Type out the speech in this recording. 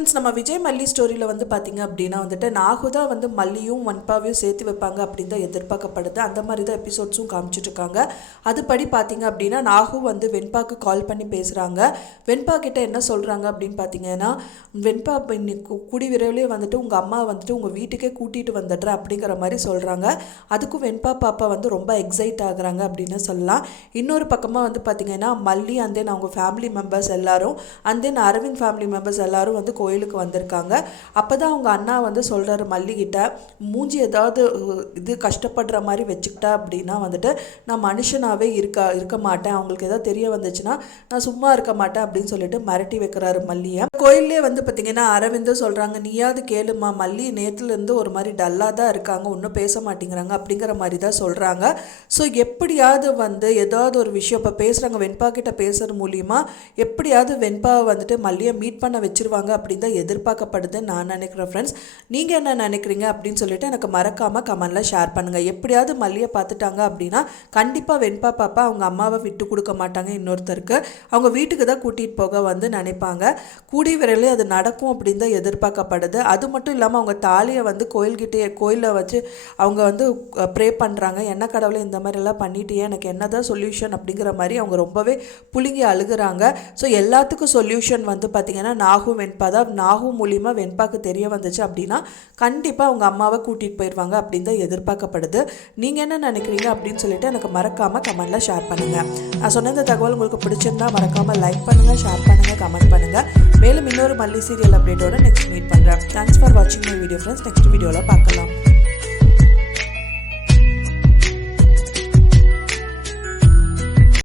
Friends, நம்ம விஜய் மல்லி ஸ்டோரியில் வந்து பார்த்திங்க அப்படின்னா வந்துட்டு நாகு தான் வந்து மல்லியும் வெண்பாவையும் சேர்த்து வைப்பாங்க அப்படின்னு தான் எதிர்பார்க்கப்படுது. அந்த மாதிரி தான் எபிசோட்ஸும் காமிச்சிட்ருக்காங்க. அதுபடி பார்த்திங்க அப்படின்னா நாகு வந்து வெண்பாவுக்கு கால் பண்ணி பேசுகிறாங்க. வெண்பா கிட்ட என்ன சொல்கிறாங்க அப்படின்னு பார்த்தீங்கன்னா, வெண்பா கூடி விரைவிலே வந்துட்டு உங்கள் அம்மா வந்துட்டு உங்கள் வீட்டுக்கே கூட்டிகிட்டு வந்துடுறேன் அப்படிங்கிற மாதிரி சொல்கிறாங்க. அதுக்கும் வெண்பா பாப்பா வந்து ரொம்ப எக்ஸைட் ஆகுறாங்க அப்படின்னு சொல்லலாம். இன்னொரு பக்கமாக வந்து பார்த்திங்கன்னா மல்லி அண்ட் தென் அவங்க ஃபேமிலி மெம்பர்ஸ் எல்லாரும் and then Aravind family members எல்லாரும் வந்து கோயிலுக்கு வந்திருக்காங்க. அப்போ தான் அவங்க அண்ணா வந்து சொல்கிறாரு மல்லிகிட்ட, மூஞ்சி ஏதாவது இது கஷ்டப்படுற மாதிரி வச்சுக்கிட்டா அப்படின்னா வந்துட்டு நான் மனுஷனாகவே இருக்க மாட்டேன், அவங்களுக்கு ஏதாவது தெரிய வந்துச்சுன்னா நான் சும்மா இருக்க மாட்டேன் அப்படின்னு சொல்லிட்டு மிரட்டி வைக்கிறாரு மல்லியை. கோயிலே வந்து பார்த்திங்கன்னா அரவிந்தும் சொல்கிறாங்க, நீயாவது கேளுமா, மல்லி நேற்றுலேருந்து ஒரு மாதிரி டல்லாக தான் இருக்காங்க, ஒன்றும் பேச மாட்டேங்கிறாங்க அப்படிங்கிற மாதிரி தான் சொல்கிறாங்க. ஸோ எப்படியாவது வந்து ஏதாவது ஒரு விஷயம் இப்போ பேசுகிறாங்க, வெண்பா கிட்ட பேசுகிற மூலியமாக எப்படியாவது வெண்பாவை வந்துட்டு மல்லியை மீட் பண்ண வச்சுருவாங்க அப்படின்னு தான் எதிர்பார்க்கப்படுதுன்னு நான் நினைக்கிறேன். ஃப்ரெண்ட்ஸ், நீங்கள் என்ன நினைக்கிறீங்க அப்படின்னு சொல்லிட்டு எனக்கு மறக்காமல் கமெண்டில் ஷேர் பண்ணுங்கள். எப்படியாவது மல்லியை பார்த்துட்டாங்க அப்படின்னா கண்டிப்பாக வெண்பா பாப்பா அவங்க அம்மாவை விட்டு கொடுக்க மாட்டாங்க, இன்னொருத்தருக்கு அவங்க வீட்டுக்கு தான் கூட்டிகிட்டு போக வந்து நினைப்பாங்க. கூடிய விரைவில் அது நடக்கும் அப்படின்னு தான் எதிர்பார்க்கப்படுது. அது மட்டும் இல்லாமல் அவங்க தாலியை வந்து கோயிலில் வச்சு அவங்க வந்து ப்ரே பண்ணுறாங்க, என்ன கடவுளை இந்த மாதிரிலாம் பண்ணிட்டே எனக்கு என்னதான் சொல்யூஷன் அப்படிங்கிற மாதிரி அவங்க ரொம்பவே புழுங்கி அழுகுறாங்க. ஸோ எல்லாத்துக்கும் சொல்யூஷன் வந்து பார்த்திங்கன்னா நாகு வெண்பா தான். நாகு மூலியமாக வெண்பாக்கு தெரிய வந்துச்சு அப்படின்னா கண்டிப்பாக அவங்க அம்மாவை கூட்டிகிட்டு போயிடுவாங்க அப்படின்னு தான் எதிர்பார்க்கப்படுது. நீங்கள் என்ன நினைக்கிறீங்க அப்படின்னு சொல்லிட்டு எனக்கு மறக்காமல் கமெண்டில் ஷேர் பண்ணுங்கள். நான் சொன்ன இந்த தகவல் உங்களுக்கு பிடிச்சிருந்தா மறக்காமல் லைக் பண்ணுங்கள், ஷேர் பண்ணுங்கள், கமெண்ட் பண்ணுங்கள். மேலும் இன்னொரு மல்லி சீரியல் அப்டேட்டோட நெக்ஸ்ட் மீட் பண்ணுறேன். தேங்க்ஸ் ஃபார் வாட்சிங் மை வீடியோ ஃப்ரெண்ட்ஸ். நெக்ஸ்ட் வீடியோவில் பார்க்கலாம்.